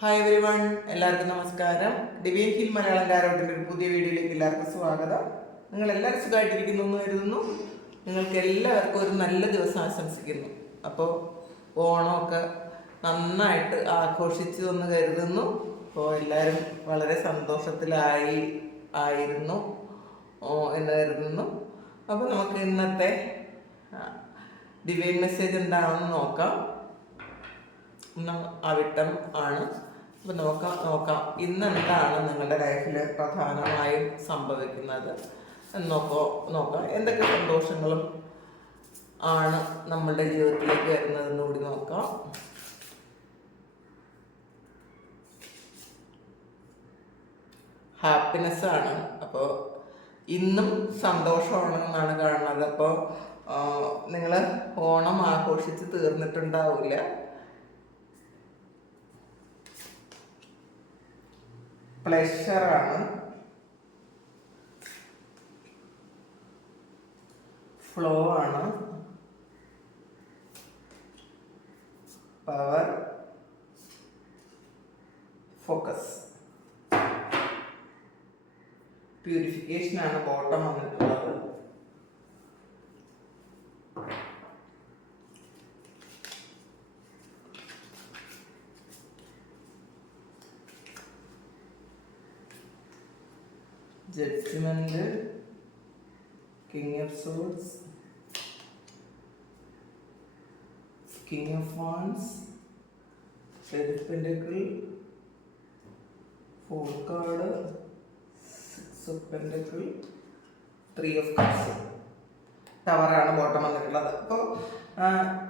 Hi every one, എല്ലാവർക്കും നമസ്കാരം. Divine hill Malayalam കാരോട്ടിൻ്റെ ഒരു പുതിയ വീഡിയോയിലേക്ക് എല്ലാവർക്കും സ്വാഗതം. നിങ്ങൾ എല്ലാവരും സുഖമായിട്ടിരിക്കുന്നു എന്ന് കരുതുന്നു. നിങ്ങൾക്ക് എല്ലാവർക്കും ഒരു നല്ല ദിവസം ആശംസിക്കുന്നു. അപ്പോൾ ഓണമൊക്കെ നന്നായിട്ട് ആഘോഷിച്ചു എന്ന് കരുതുന്നു. അപ്പോൾ എല്ലാവരും വളരെ ആയിരുന്നു എന്ന് കരുതുന്നു. അപ്പോൾ നമുക്ക് ഇന്നത്തെ ഡിവൈൻ മെസ്സേജ് എന്താണെന്ന് നോക്കാം. അവിട്ടം ആണ്. അപ്പോൾ നോക്കാം ഇന്ന് എന്താണ് നിങ്ങളുടെ ലൈഫിൽ പ്രധാനമായും സംഭവിക്കുന്നത് എന്ന് നോക്കാം. എന്തൊക്കെ സന്തോഷങ്ങളും ആണ് നമ്മളുടെ ജീവിതത്തിലേക്ക് വരുന്നതെന്ന് കൂടി നോക്കാം. ഹാപ്പിനെസ് ആണ്. അപ്പോൾ ഇന്നും സന്തോഷമാണെന്നാണ് കാണുന്നത്. അപ്പോൾ നിങ്ങൾ ഓണം ആഘോഷിച്ച് തീർന്നിട്ടുണ്ടാവില്ല. പ്ലഷറാണ്. ഫ്ലോ ആണ്. Power, focus. പ്യൂരിഫിക്കേഷൻ ആണ് ബോട്ടം വന്നിട്ടുള്ളത്. Judgement, king of swords, king of wands, seven of pentacle, four card, six of pentacle, three of cups. ടവറാണ് ബോട്ടം വന്നിട്ടുള്ളത്. അപ്പോൾ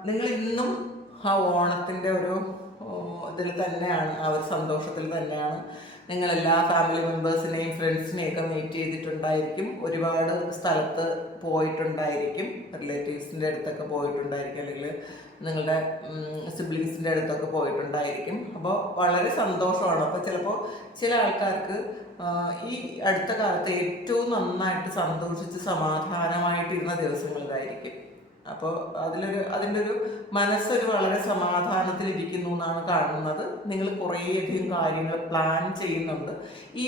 നിങ്ങൾ ഇന്നും ആ ഓണത്തിൻ്റെ ഒരു ഇതിൽ തന്നെയാണ്, ആ ഒരു സന്തോഷത്തിൽ തന്നെയാണ്. നിങ്ങൾ എല്ലാ ഫാമിലി മെമ്പേഴ്സിനെയും ഫ്രണ്ട്സിനെയൊക്കെ മീറ്റ് ചെയ്തിട്ടുണ്ടായിരിക്കും. ഒരുപാട് സ്ഥലത്ത് പോയിട്ടുണ്ടായിരിക്കും. റിലേറ്റീവ്സിൻ്റെ അടുത്തൊക്കെ പോയിട്ടുണ്ടായിരിക്കും, അല്ലെങ്കിൽ നിങ്ങളുടെ സിബ്ലിങ്സിൻ്റെ അടുത്തൊക്കെ പോയിട്ടുണ്ടായിരിക്കും. അപ്പോൾ വളരെ സന്തോഷമാണ്. അപ്പോൾ ചിലപ്പോൾ ചില ആൾക്കാർക്ക് ഈ അടുത്ത കാലത്ത് ഏറ്റവും നന്നായിട്ട് സന്തോഷിച്ച് സമാധാനമായിട്ടിരുന്ന ദിവസങ്ങളിലായിരിക്കും. അപ്പോൾ അതിൻ്റെ ഒരു മനസ്സൊരു വളരെ സമാധാനത്തിലിരിക്കുന്നു എന്നാണ് കാണുന്നത്. നിങ്ങൾ കുറേയധികം കാര്യങ്ങൾ പ്ലാൻ ചെയ്യുന്നുണ്ട്. ഈ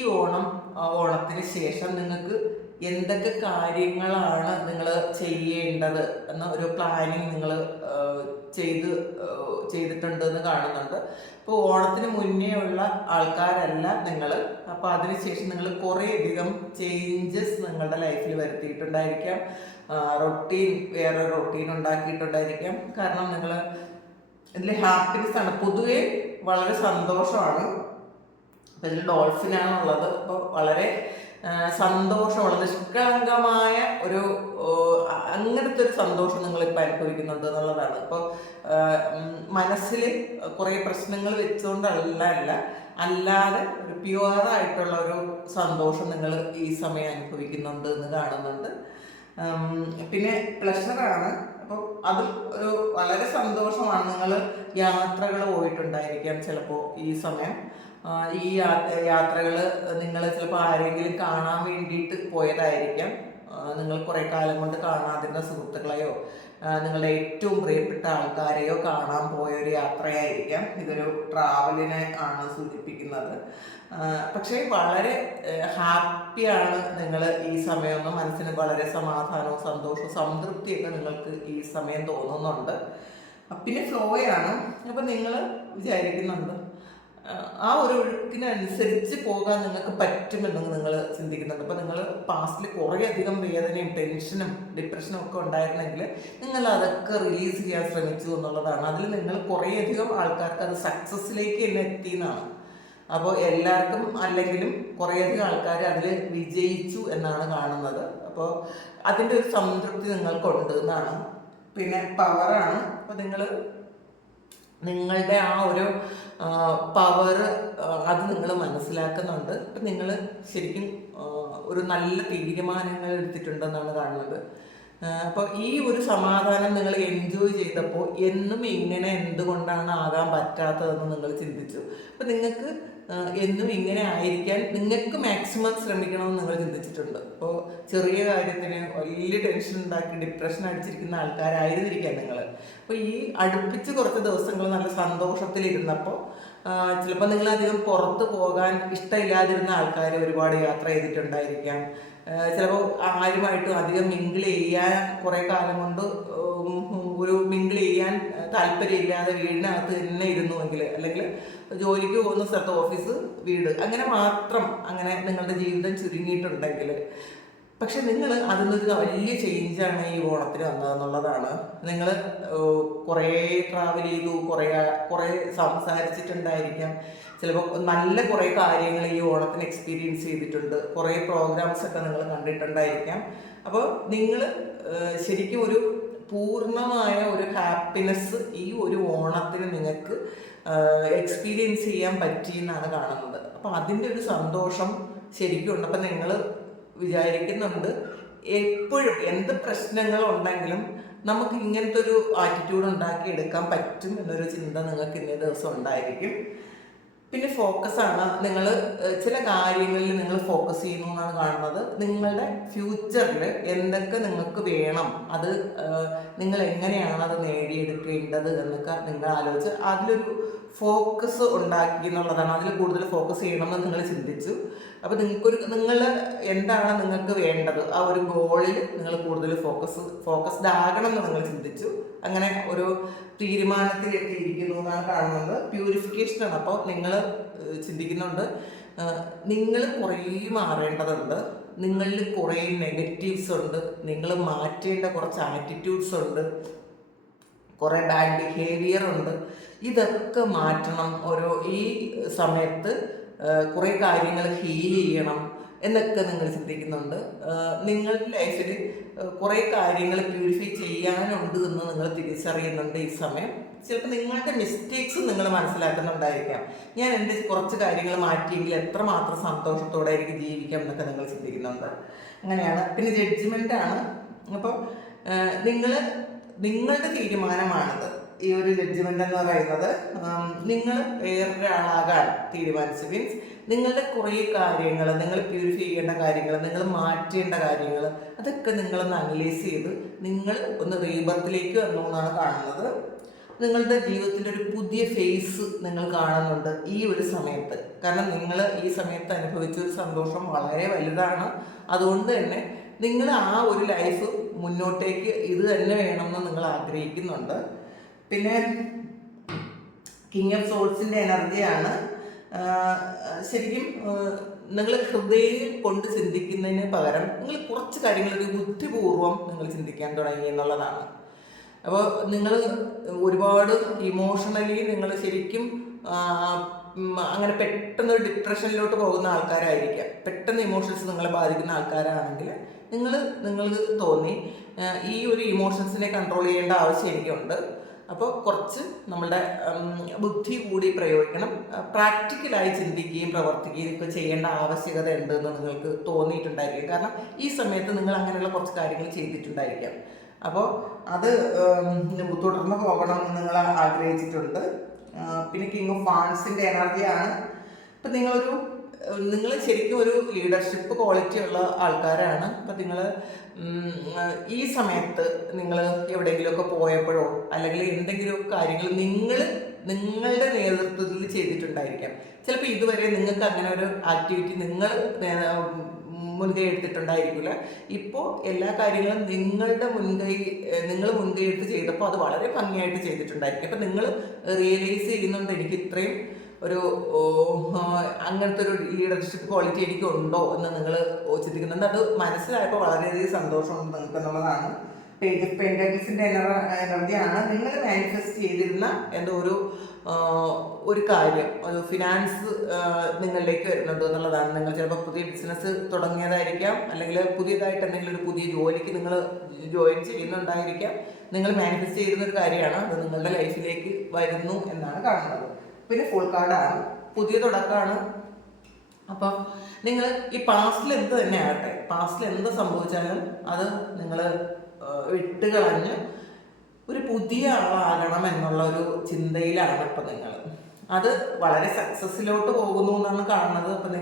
ഓണത്തിന് ശേഷം നിങ്ങൾക്ക് എന്തൊക്കെ കാര്യങ്ങളാണ് നിങ്ങൾ ചെയ്യേണ്ടത് എന്ന ഒരു പ്ലാനിങ് നിങ്ങൾ ചെയ്തിട്ടുണ്ടെന്ന് കാണുന്നുണ്ട്. ഇപ്പോൾ ഓണത്തിന് മുന്നേ ഉള്ള ആൾക്കാരല്ല നിങ്ങൾ. അപ്പോൾ അതിനുശേഷം നിങ്ങൾ കുറേയധികം ചേഞ്ചസ് നിങ്ങളുടെ ലൈഫിൽ വരുത്തിയിട്ടുണ്ടായിരിക്കാം. വേറെ റൊട്ടീൻ ഉണ്ടാക്കിയിട്ടുണ്ടായിരിക്കാം. കാരണം നിങ്ങൾ ഇതിൽ ഹാപ്പിനെസ് ആണ്, പൊതുവെ വളരെ സന്തോഷമാണ്. അപ്പോൾ ഇതിൽ ഡോൾഫിനാണുള്ളത്. അപ്പോൾ വളരെ സന്തോഷമുള്ള നിഷ്കളങ്കമായ ഒരു അങ്ങനത്തെ ഒരു സന്തോഷം നിങ്ങളിപ്പോൾ അനുഭവിക്കുന്നുണ്ട് എന്നുള്ളതാണ്. ഇപ്പോൾ മനസ്സിൽ കുറേ പ്രശ്നങ്ങൾ അല്ലാതെ ഒരു പ്യുവറായിട്ടുള്ള ഒരു സന്തോഷം നിങ്ങൾ ഈ സമയം അനുഭവിക്കുന്നുണ്ട് എന്ന് കാണുന്നുണ്ട്. പിന്നെ പ്ലഷറാണ്. അപ്പോൾ അതും ഒരു വളരെ സന്തോഷമാണ്. നിങ്ങൾ യാത്രകൾ പോയിട്ടുണ്ടായിരിക്കാം ചിലപ്പോൾ ഈ സമയം. ഈ യാത്രകൾ നിങ്ങൾ ചിലപ്പോൾ ആരെങ്കിലും കാണാൻ വേണ്ടിയിട്ട് പോയതായിരിക്കാം. നിങ്ങൾ കുറേ കാലം കൊണ്ട് കാണാതിരുന്ന സുഹൃത്തുക്കളെയോ നിങ്ങളുടെ ഏറ്റവും പ്രിയപ്പെട്ട ആൾക്കാരെയോ കാണാൻ പോയ ഒരു യാത്രയായിരിക്കാം. ഇതൊരു ട്രാവലിനെ ആണ് സൂചിപ്പിക്കുന്നത്. പക്ഷേ വളരെ ഹാപ്പിയാണ് നിങ്ങൾ ഈ സമയമൊന്നും. മനസ്സിന് വളരെ സമാധാനവും സന്തോഷവും സംതൃപ്തിയൊക്കെ നിങ്ങൾക്ക് ഈ സമയം തോന്നുന്നുണ്ട്. പിന്നെ ഫ്ലോയാണ്. അപ്പം നിങ്ങൾ വിചാരിക്കുന്നുണ്ട് ആ ഒരു ഒഴുക്കിനനുസരിച്ച് പോകാൻ നിങ്ങൾക്ക് പറ്റുമെന്ന് നിങ്ങൾ ചിന്തിക്കുന്നുണ്ട്. അപ്പോൾ നിങ്ങൾ പാസ്റ്റിൽ കുറേയധികം വേദനയും ടെൻഷനും ഡിപ്രഷനും ഒക്കെ ഉണ്ടായിരുന്നെങ്കിൽ നിങ്ങൾ അതൊക്കെ റിലീസ് ചെയ്യാൻ ശ്രമിച്ചു എന്നുള്ളതാണ്. അതിൽ നിങ്ങൾ കുറേയധികം ആൾക്കാർക്ക് അത് സക്സസ്സിലേക്ക് തന്നെ എത്തിയെന്നാണ്. അപ്പോൾ എല്ലാവർക്കും അല്ലെങ്കിലും കുറേയധികം ആൾക്കാർ അതിൽ വിജയിച്ചു എന്നാണ് കാണുന്നത്. അപ്പോൾ അതിൻ്റെ ഒരു സംതൃപ്തി നിങ്ങൾക്കുണ്ട് എന്നാണ്. പിന്നെ പവറാണ്. അപ്പോൾ നിങ്ങളുടെ ആ ഒരു പവർ അത് നിങ്ങൾ മനസ്സിലാക്കുന്നുണ്ട്. അപ്പം നിങ്ങൾ ശരിക്കും ഒരു നല്ല തീരുമാനങ്ങൾ എടുത്തിട്ടുണ്ടെന്നാണ് കാണുന്നത്. അപ്പോൾ ഈ ഒരു സമാധാനം നിങ്ങൾ എൻജോയ് ചെയ്തപ്പോൾ എന്നും ഇങ്ങനെ എന്തുകൊണ്ടാണ് ആകാൻ പറ്റാത്തതെന്ന് നിങ്ങൾ ചിന്തിച്ചു. അപ്പം നിങ്ങൾക്ക് എന്നും ഇങ്ങനെ ആയിരിക്കാൻ നിങ്ങൾക്ക് മാക്സിമം ശ്രമിക്കണമെന്ന് നിങ്ങൾ ചിന്തിച്ചിട്ടുണ്ട്. അപ്പോൾ ചെറിയ കാര്യത്തിന് വലിയ ടെൻഷൻ ഉണ്ടാക്കി ഡിപ്രഷൻ അടിച്ചിരിക്കുന്ന ആൾക്കാരായിരുന്നിരിക്കാം നിങ്ങൾ. അപ്പോൾ ഈ അടുപ്പിച്ച് കുറച്ച് ദിവസങ്ങൾ നല്ല സന്തോഷത്തിലിരുന്നപ്പോൾ ചിലപ്പോൾ നിങ്ങളധികം പുറത്ത് പോകാൻ ഇഷ്ടമില്ലാതിരുന്ന ആൾക്കാർ ഒരുപാട് യാത്ര ചെയ്തിട്ടുണ്ടായിരിക്കാം. ചിലപ്പോൾ ആരുമായിട്ടും അധികം മിങ്കിൾ ചെയ്യാൻ കുറേ കാലം കൊണ്ട് ഒരു മിങ്കിൾ ചെയ്യാൻ താല്പര്യമില്ലാതെ വീടിനകത്ത് തന്നെ ഇരുന്നുവെങ്കിൽ, അല്ലെങ്കിൽ ജോലിക്ക് പോകുന്ന സ്ഥലത്ത് ഓഫീസ് വീട് അങ്ങനെ മാത്രം അങ്ങനെ നിങ്ങളുടെ ജീവിതം ചുരുങ്ങിയിട്ടുണ്ടെങ്കിൽ, പക്ഷെ നിങ്ങൾ അതിൽ നിന്നൊരു വലിയ ചേഞ്ചാണ് ഈ ഓണത്തിന് വന്നതെന്നുള്ളതാണ്. നിങ്ങൾ കുറേ ട്രാവൽ ചെയ്തു, കുറേ സംസാരിച്ചിട്ടുണ്ടായിരിക്കാം, ചിലപ്പോൾ നല്ല കുറേ കാര്യങ്ങൾ ഈ ഓണത്തിന് എക്സ്പീരിയൻസ് ചെയ്തിട്ടുണ്ട്, കുറേ പ്രോഗ്രാംസ് ഒക്കെ നിങ്ങൾ കണ്ടിട്ടുണ്ടായിരിക്കാം. അപ്പോൾ നിങ്ങൾ ശരിക്കും ഒരു പൂർണ്ണമായ ഒരു ഹാപ്പിനെസ് ഈ ഒരു ഓണത്തിന് നിങ്ങൾക്ക് എക്സ്പീരിയൻസ് ചെയ്യാൻ പറ്റിയെന്നാണ് കാണുന്നത്. അപ്പം അതിൻ്റെ ഒരു സന്തോഷം ശരിക്കും ഉണ്ട്. അപ്പം നിങ്ങൾ വിചാരിക്കുന്നുണ്ട് എപ്പോഴും എന്ത് പ്രശ്നങ്ങളുണ്ടെങ്കിലും നമുക്ക് ഇങ്ങനത്തെ ഒരു ആറ്റിറ്റ്യൂഡ് ഉണ്ടാക്കി എടുക്കാൻ പറ്റും എന്നൊരു ചിന്ത നിങ്ങൾക്ക് ഇന്നേ ദിവസം ഉണ്ടായിരിക്കും. പിന്നെ ഫോക്കസാണ്, നിങ്ങൾ ചില കാര്യങ്ങളിൽ നിങ്ങൾ ഫോക്കസ് ചെയ്യുന്നു എന്നാണ് കാണുന്നത്. നിങ്ങളുടെ ഫ്യൂച്ചറിൽ എന്തൊക്കെ നിങ്ങൾക്ക് വേണം, അത് നിങ്ങൾ എങ്ങനെയാണ് അത് നേടിയെടുക്കേണ്ടത് എന്നൊക്കെ നിങ്ങൾ ആലോചിച്ച് അതിലൊരു ഫോക്കസ് ഉണ്ടാക്കി എന്നുള്ളതാണ്. അതിൽ കൂടുതൽ ഫോക്കസ് ചെയ്യണമെന്ന് നിങ്ങൾ ചിന്തിച്ചു. അപ്പോൾ നിങ്ങൾ എന്താണ് നിങ്ങൾക്ക് വേണ്ടത്, ആ ഒരു ഗോളിൽ നിങ്ങൾ കൂടുതൽ ഫോക്കസ്ഡ് ആകണം എന്ന് നിങ്ങൾ ചിന്തിച്ചു. അങ്ങനെ ഒരു തീരുമാനത്തിൽ എത്തിയിരിക്കുന്നു എന്നാണ് കാണുന്നത്. പ്യൂരിഫിക്കേഷനാണ്. അപ്പോൾ നിങ്ങൾ ചിന്തിക്കുന്നുണ്ട് നിങ്ങൾ കുറേ മാറേണ്ടതുണ്ട്, നിങ്ങളിൽ കുറേ നെഗറ്റീവ്സ് ഉണ്ട്, നിങ്ങൾ മാറ്റേണ്ട കുറച്ച് ആറ്റിറ്റ്യൂഡ്സ് ഉണ്ട്, കുറേ ബാഡ് ബിഹേവിയർ ഉണ്ട്. ഇതൊക്കെ മാറ്റണം. ഈ സമയത്ത് കുറേ കാര്യങ്ങൾ ഹീൽ ചെയ്യണം എന്നൊക്കെ നിങ്ങൾ ചിന്തിക്കുന്നുണ്ട്. നിങ്ങളുടെ ലൈഫിൽ കുറേ കാര്യങ്ങൾ പ്യൂരിഫൈ ചെയ്യാനുണ്ട് എന്ന് നിങ്ങൾ തിരിച്ചറിയുന്നുണ്ട് ഈ സമയം. ചിലപ്പോൾ നിങ്ങളുടെ മിസ്റ്റേക്സും നിങ്ങൾ മനസ്സിലാക്കുന്നുണ്ടായിരിക്കാം. ഞാൻ എൻ്റെ കുറച്ച് കാര്യങ്ങൾ മാറ്റിയെങ്കിൽ എത്രമാത്രം സന്തോഷത്തോടെ എനിക്ക് ജീവിക്കാം എന്നൊക്കെ നിങ്ങൾ ചിന്തിക്കുന്നുണ്ട്. അങ്ങനെയാണ്. പിന്നെ ജഡ്ജ്മെൻ്റാണ്. അപ്പോൾ നിങ്ങളുടെ തീരുമാനമാണത്. ഈ ഒരു ജഡ്ജ്മെൻ്റ് എന്ന് പറയുന്നത് നിങ്ങൾ വേറൊരാളാകാൻ തീരുമാനിച്ചു. മീൻസ് നിങ്ങളുടെ കുറേ കാര്യങ്ങൾ, നിങ്ങൾ പ്യൂരിഫൈ ചെയ്യേണ്ട കാര്യങ്ങൾ, നിങ്ങൾ മാറ്റേണ്ട കാര്യങ്ങൾ, അതൊക്കെ നിങ്ങളൊന്ന് അനലൈസ് ചെയ്ത് നിങ്ങൾ ഒന്ന് റീബർത്തിലേക്ക് വന്നു എന്നാണ് കാണുന്നത്. നിങ്ങളുടെ ജീവിതത്തിൻ്റെ ഒരു പുതിയ ഫേസ് നിങ്ങൾ കാണുന്നുണ്ട് ഈ ഒരു സമയത്ത്. കാരണം നിങ്ങൾ ഈ സമയത്ത് അനുഭവിച്ചൊരു സന്തോഷം വളരെ വലുതാണ്. അതുകൊണ്ട് തന്നെ നിങ്ങൾ ആ ഒരു ലൈഫ് മുന്നോട്ടേക്ക് ഇത് തന്നെ വേണമെന്ന് നിങ്ങൾ ആഗ്രഹിക്കുന്നുണ്ട്. പിന്നെ കിങ് ഓഫ് സോൾസിൻ്റെ എനർജിയാണ്. ശരിക്കും നിങ്ങൾ ഹൃദയം കൊണ്ട് ചിന്തിക്കുന്നതിന് പകരം നിങ്ങൾ കുറച്ച് കാര്യങ്ങൾ ഒരു ബുദ്ധിപൂർവ്വം നിങ്ങൾ ചിന്തിക്കാൻ തുടങ്ങി എന്നുള്ളതാണ്. അപ്പോൾ നിങ്ങൾ ഒരുപാട് ഇമോഷണലി നിങ്ങൾ ശരിക്കും അങ്ങനെ പെട്ടെന്നൊരു ഡിപ്രഷനിലോട്ട് പോകുന്ന ആൾക്കാരായിരിക്കാം. പെട്ടെന്ന് ഇമോഷൻസ് നിങ്ങളെ ബാധിക്കുന്ന ആൾക്കാരാണെങ്കിൽ നിങ്ങൾക്ക് തോന്നി ഈ ഒരു ഇമോഷൻസിനെ കൺട്രോൾ ചെയ്യേണ്ട ആവശ്യം എനിക്കുണ്ട്. അപ്പോൾ കുറച്ച് നമ്മളുടെ ബുദ്ധി കൂടി പ്രയോഗിക്കണം, പ്രാക്ടിക്കലായി ചിന്തിക്കുകയും പ്രവർത്തിക്കുകയും ഒക്കെ ചെയ്യേണ്ട ആവശ്യകത ഉണ്ടെന്ന് നിങ്ങൾക്ക് തോന്നിയിട്ടുണ്ടായിരിക്കും. കാരണം ഈ സമയത്ത് നിങ്ങൾ അങ്ങനെയുള്ള കുറച്ച് കാര്യങ്ങൾ ചെയ്തിട്ടുണ്ടായിരിക്കാം. അപ്പോൾ അത് തുടർന്ന് പോകണം എന്ന് നിങ്ങൾ ആഗ്രഹിച്ചിട്ടുണ്ട്. പിന്നെ കിങ് ഓഫ് വാൻസിൻ്റെ എനർജിയാണ്. ഇപ്പം നിങ്ങൾ ശരിക്കും ഒരു ലീഡർഷിപ്പ് ക്വാളിറ്റി ഉള്ള ആൾക്കാരാണ്. അപ്പം നിങ്ങൾ ഈ സമയത്ത് നിങ്ങൾ എവിടെയെങ്കിലുമൊക്കെ പോയപ്പോഴോ അല്ലെങ്കിൽ എന്തെങ്കിലും കാര്യങ്ങൾ നിങ്ങളുടെ നേതൃത്വത്തിൽ ചെയ്തിട്ടുണ്ടായിരിക്കാം. ചിലപ്പോൾ ഇതുവരെ നിങ്ങൾക്ക് അങ്ങനെ ഒരു ആക്ടിവിറ്റി നിങ്ങൾ മുൻകൈ എടുത്തിട്ടുണ്ടായിരിക്കില്ല. ഇപ്പോൾ എല്ലാ കാര്യങ്ങളും നിങ്ങൾ മുൻകൈ എടുത്ത് ചെയ്തപ്പോൾ അത് വളരെ ഭംഗിയായിട്ട് ചെയ്തിട്ടുണ്ടായിരിക്കും. അപ്പം നിങ്ങൾ റിയലൈസ് ചെയ്യുന്നുണ്ട് എനിക്ക് ഇത്രയും ഒരു അങ്ങനത്തെ ഒരു ലീഡർഷിപ്പ് ക്വാളിറ്റി എനിക്കുണ്ടോ എന്ന് നിങ്ങൾ ചിന്തിക്കുന്നുണ്ട്. അത് മനസ്സിലായപ്പോൾ വളരെയധികം സന്തോഷമുണ്ട് നിങ്ങൾക്ക് എന്നുള്ളതാണ്. പേജ് ഓഫ് പെന്റക്കിൾസിൻ്റെ എനർജിയാണ്. നിങ്ങൾ മാനിഫെസ്റ്റ് ചെയ്തിരുന്ന എന്തോ ഒരു കാര്യം, ഒരു ഫിനാൻസ് നിങ്ങളിലേക്ക് വരുന്നുണ്ട് എന്നുള്ളതാണ്. നിങ്ങൾ ചിലപ്പോൾ പുതിയ ബിസിനസ് തുടങ്ങിയതായിരിക്കാം, അല്ലെങ്കിൽ പുതിയതായിട്ട് എന്തെങ്കിലും ഒരു പുതിയ ജോലിക്ക് നിങ്ങൾ ജോയിൻ ചെയ്യുന്നുണ്ടായിരിക്കാം. നിങ്ങൾ മാനിഫെസ്റ്റ് ചെയ്യുന്ന ഒരു കാര്യമാണ്, അത് നിങ്ങളുടെ ലൈഫിലേക്ക് വരുന്നു എന്നാണ് കാണുന്നത്. പിന്നെ ഫുൾ കാർഡാണ്, പുതിയ തുടക്കമാണ്. അപ്പം നിങ്ങൾ ഈ പാസ്റ്റിൽ എന്ത് തന്നെ ആകട്ടെ, പാസ്റ്റിൽ എന്ത് സംഭവിച്ചാലും അത് നിങ്ങൾ വിട്ടുകളഞ്ഞ് ഒരു പുതിയ ആളാകണം എന്നുള്ള ഒരു ചിന്തയിലാണ് ഇപ്പം നിങ്ങൾ. അത് വളരെ സക്സസ്സിലോട്ട് പോകുന്നു എന്നാണ് കാണുന്നത്. അപ്പം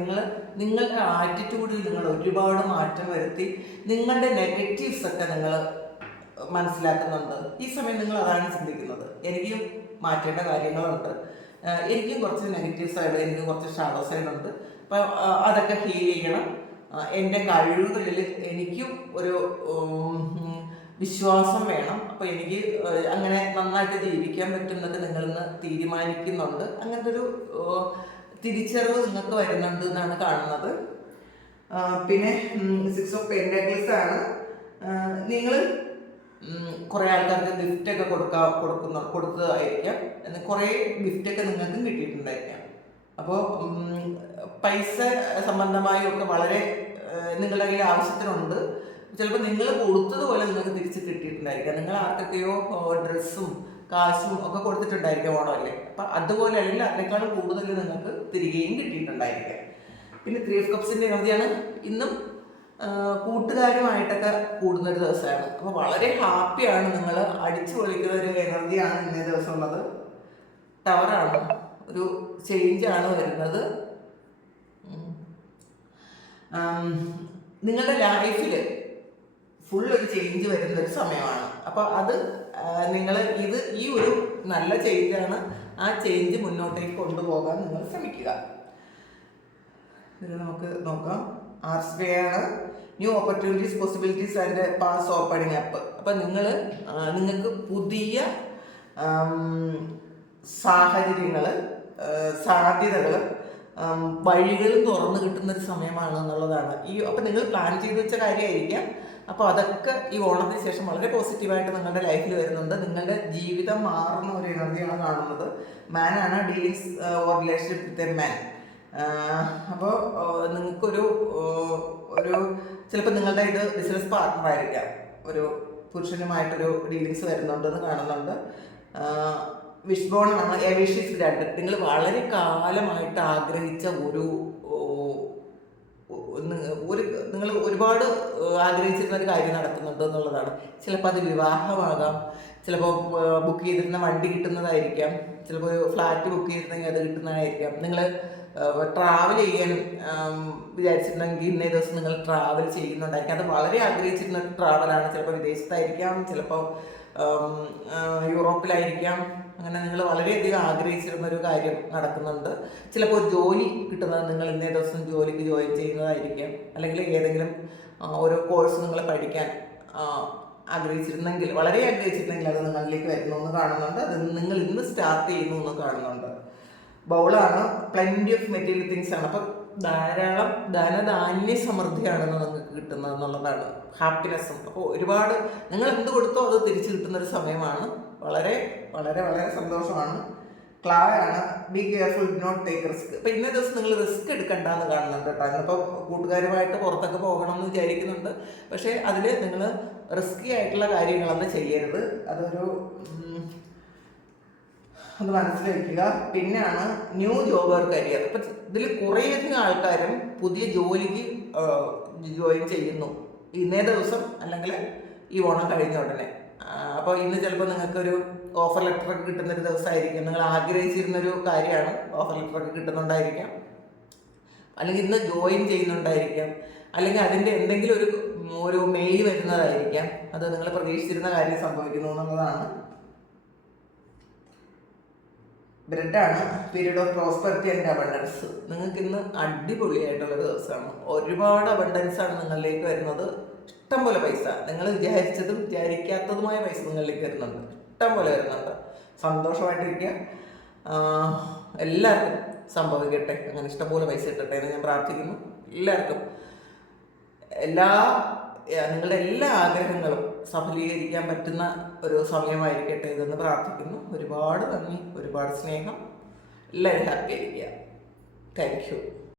നിങ്ങളുടെ ആറ്റിറ്റ്യൂഡിൽ നിങ്ങൾ ഒരുപാട് മാറ്റം വരുത്തി നിങ്ങളുടെ നെഗറ്റീവ്സ് ഒക്കെ നിങ്ങൾ മനസ്സിലാക്കുന്നുണ്ട്. ഈ സമയം നിങ്ങൾ അതാണ് ചിന്തിക്കുന്നത്, എനിക്ക് മാറ്റേണ്ട കാര്യങ്ങളുണ്ട്, എനിക്കും കുറച്ച് നെഗറ്റീവ് സൈഡ്, എനിക്കും കുറച്ച് ഷാഡോ സൈഡ് ഉണ്ട്. അപ്പം അതൊക്കെ ഹീൽ ചെയ്യണം. എൻ്റെ കഴിവുകളിൽ എനിക്കും ഒരു വിശ്വാസം വേണം. അപ്പോൾ എനിക്ക് അങ്ങനെ നന്നായിട്ട് ജീവിക്കാൻ പറ്റുന്നൊക്കെ നിങ്ങളിന്ന് തീരുമാനിക്കുന്നുണ്ട്. അങ്ങനത്തെ ഒരു തിരിച്ചറിവ് നിങ്ങൾക്ക് വരുന്നുണ്ട് എന്നാണ് കാണുന്നത്. പിന്നെ 6 ഓഫ് പെന്റക്കിൾസ് ആണ്. നിങ്ങൾ കുറേ ആൾക്കാർക്ക് ഗിഫ്റ്റൊക്കെ കൊടുത്തതായിരിക്കാം. കുറേ ഗിഫ്റ്റൊക്കെ നിങ്ങൾക്കും കിട്ടിയിട്ടുണ്ടായിരിക്കാം. അപ്പോൾ പൈസ സംബന്ധമായും ഒക്കെ വളരെ നിങ്ങളുടെ കയ്യിൽ ആവശ്യത്തിനുണ്ട്. ചിലപ്പോൾ നിങ്ങൾ കൊടുത്തതുപോലെ നിങ്ങൾക്ക് തിരിച്ച് കിട്ടിയിട്ടുണ്ടായിരിക്കാം. നിങ്ങൾ ആർക്കൊക്കെയോ ഡ്രസ്സും കാശും ഒക്കെ കൊടുത്തിട്ടുണ്ടായിരിക്കാം ഓണമല്ലേ. അപ്പം അതുപോലെയല്ല, അതിനേക്കാളും കൂടുതൽ നിങ്ങൾക്ക് തിരികെയും കിട്ടിയിട്ടുണ്ടായിരിക്കാം. പിന്നെ 3 ഓഫ് കപ്സിൻ്റെ എനർജിയാണ്. ഇന്നും കൂട്ടുകാരുമായിട്ടൊക്കെ കൂടുന്നൊരു ദിവസമാണ്. അപ്പോൾ വളരെ ഹാപ്പിയാണ്, നിങ്ങൾ അടിച്ചു പൊളിക്കുന്ന ഒരു എനർജിയാണ് ഇന്നേ ദിവസം ഉള്ളത്. ടവറാണ്, ഒരു ചേഞ്ചാണ് വരുന്നത്. നിങ്ങളുടെ ലൈഫിൽ ഫുൾ ഒരു ചേഞ്ച് വരുന്നൊരു സമയമാണ്. അപ്പോൾ അത് നിങ്ങൾ ഈ ഒരു നല്ല ചേഞ്ചാണ്. ആ ചേഞ്ച് മുന്നോട്ടേക്ക് കൊണ്ടുപോകാൻ നിങ്ങൾ ശ്രമിക്കുക. ഇത് നമുക്ക് നോക്കാം. ആർസ്വേയാണ്. New opportunities, possibilities and paths opening up. അപ്പം നിങ്ങൾക്ക് പുതിയ സാഹചര്യങ്ങൾ, സാധ്യതകൾ, വഴികളും തുറന്നു കിട്ടുന്നൊരു സമയമാണ് എന്നുള്ളതാണ്. അപ്പം നിങ്ങൾ പ്ലാൻ ചെയ്ത് വെച്ച കാര്യമായിരിക്കാം. അപ്പോൾ അതൊക്കെ ഈ ഓണത്തിന് ശേഷം വളരെ പോസിറ്റീവായിട്ട് നിങ്ങളുടെ ലൈഫിൽ വരുന്നുണ്ട്. നിങ്ങളുടെ ജീവിതം മാറുന്ന ഒരു എനർജിയാണ് കാണുന്നത്. മാനാണ്, dealings or relationship with a man. അപ്പോൾ നിങ്ങൾക്കൊരു ചിലപ്പോൾ നിങ്ങളുടെ ഇത് ബിസിനസ് പാർട്ട്ണർ ആയിരിക്കാം. ഒരു പുരുഷനുമായിട്ടൊരു ഡീലിങ്സ് വരുന്നുണ്ടെന്ന് കാണുന്നുണ്ട്. വിഷ്ബോണാണ്, എവിഷ്യസ് 2. നിങ്ങൾ വളരെ കാലമായിട്ട് ആഗ്രഹിച്ച നിങ്ങൾ ഒരുപാട് ആഗ്രഹിച്ചിരുന്ന ഒരു കാര്യം നടക്കുന്നുണ്ട് എന്നുള്ളതാണ്. ചിലപ്പോൾ അത് വിവാഹമാകാം, ചിലപ്പോൾ ബുക്ക് ചെയ്തിരുന്ന വണ്ടി കിട്ടുന്നതായിരിക്കാം, ചിലപ്പോൾ ഒരു ഫ്ലാറ്റ് ബുക്ക് ചെയ്തിരുന്നെങ്കിൽ അത് കിട്ടുന്നതായിരിക്കാം. നിങ്ങൾ ട്രാവൽ ചെയ്യാൻ വിചാരിച്ചിട്ടുണ്ടെങ്കിൽ ഇന്നേ ദിവസം നിങ്ങൾ ട്രാവൽ ചെയ്യുന്നുണ്ടായിരിക്കാം. അത് വളരെ ആഗ്രഹിച്ചിരുന്ന ഒരു ട്രാവലാണ്. ചിലപ്പോൾ വിദേശത്തായിരിക്കാം, ചിലപ്പോൾ യൂറോപ്പിലായിരിക്കാം. അങ്ങനെ നിങ്ങൾ വളരെയധികം ആഗ്രഹിച്ചിരുന്ന ഒരു കാര്യം നടക്കുന്നുണ്ട്. ചിലപ്പോൾ ജോലി കിട്ടുന്നത് നിങ്ങൾ ഇന്നേ ദിവസം ജോലിക്ക് ജോയിൻ ചെയ്യുന്നതായിരിക്കാം. അല്ലെങ്കിൽ ഏതെങ്കിലും ഓരോ കോഴ്സ് നിങ്ങൾ പഠിക്കാൻ വളരെ ആഗ്രഹിച്ചിരുന്നെങ്കിൽ അത് നിങ്ങളിലേക്ക് വരുന്നു എന്ന് കാണുന്നുണ്ട്. അത് നിങ്ങൾ ഇന്ന് സ്റ്റാർട്ട് ചെയ്യുന്നു എന്ന് കാണുന്നുണ്ട്. ബൗളാണ്, പ്ലെൻറ്റി ഓഫ് മെറ്റീരിയൽ തിങ്സ് ആണ്. അപ്പം ധാരാളം ധനധാന്യ സമൃദ്ധിയാണെന്ന് നിങ്ങൾക്ക് കിട്ടുന്നത് എന്നുള്ളതാണ്. ഹാപ്പിനെസ്സും. അപ്പോൾ ഒരുപാട് നിങ്ങൾ എന്ത് കൊടുത്തോ അത് തിരിച്ചു കിട്ടുന്നൊരു സമയമാണ്. വളരെ വളരെ വളരെ സന്തോഷമാണ്. ക്ലായാണ്, be careful, do not take risk. അപ്പം ഇന്നേ ദിവസം നിങ്ങൾ റിസ്ക് എടുക്കണ്ടെന്ന് കാണുന്നുണ്ട് കേട്ടോ. ഇന്നിപ്പോൾ കൂട്ടുകാരുമായിട്ട് പുറത്തൊക്കെ പോകണം എന്ന് വിചാരിക്കുന്നുണ്ട്. പക്ഷേ അതിൽ നിങ്ങൾ റിസ്കി ആയിട്ടുള്ള കാര്യങ്ങളൊന്നും ചെയ്യരുത്. അത് മനസ്സിലാക്കുക. പിന്നെയാണ് ന്യൂ ജോബ് ഓർ കരിയർ. അപ്പം ഇതിൽ കുറേയധികം ആൾക്കാരും പുതിയ ജോലിക്ക് ജോയിൻ ചെയ്യുന്നു ഇന്നേ ദിവസം, അല്ലെങ്കിൽ ഈ ഓണം കഴിഞ്ഞ ഉടനെ. അപ്പോൾ ഇന്ന് ചിലപ്പോൾ നിങ്ങൾക്കൊരു ഓഫർ ലെറ്ററൊക്കെ കിട്ടുന്നൊരു ദിവസമായിരിക്കും. നിങ്ങൾ ആഗ്രഹിച്ചിരുന്നൊരു കാര്യമാണ്, ഓഫർ ലെറ്ററൊക്കെ കിട്ടുന്നുണ്ടായിരിക്കാം. അല്ലെങ്കിൽ ഇന്ന് ജോയിൻ ചെയ്യുന്നുണ്ടായിരിക്കാം. അല്ലെങ്കിൽ അതിൻ്റെ എന്തെങ്കിലും ഒരു മെയിൽ വരുന്നതായിരിക്കാം. അത് നിങ്ങൾ പ്രതീക്ഷിച്ചിരുന്ന കാര്യം സംഭവിക്കുന്നു എന്നുള്ളതാണ്. ബ്രെഡാണ്, period of prosperity and abundance. നിങ്ങൾക്ക് ഇന്ന് അടിപൊളിയായിട്ടുള്ളൊരു ദിവസമാണ്. ഒരുപാട് അബണ്ടൻസാണ് നിങ്ങളിലേക്ക് വരുന്നത്. ഇഷ്ടം പോലെ പൈസ, നിങ്ങൾ വിചാരിച്ചതും വിചാരിക്കാത്തതുമായ പൈസ നിങ്ങളിലേക്ക് വരുന്നുണ്ട്. ഇഷ്ടം പോലെ വരുന്നുണ്ട്. സന്തോഷമായിട്ടിരിക്കുക. എല്ലാവർക്കും സംഭവിക്കട്ടെ. അങ്ങനെ ഇഷ്ടംപോലെ പൈസ കിട്ടട്ടെ എന്ന് ഞാൻ പ്രാർത്ഥിക്കുന്നു. എല്ലാവർക്കും നിങ്ങളുടെ എല്ലാ ആഗ്രഹങ്ങളും സഫലീകരിക്കാൻ പറ്റുന്ന ഒരു സമയമായിരിക്കട്ടെ ഇതെന്ന് പ്രാർത്ഥിക്കുന്നു. ഒരുപാട് നന്ദി, ഒരുപാട് സ്നേഹം. എല്ലാവരും ഹാപ്പി ആയിരിക്കുക. Thank you.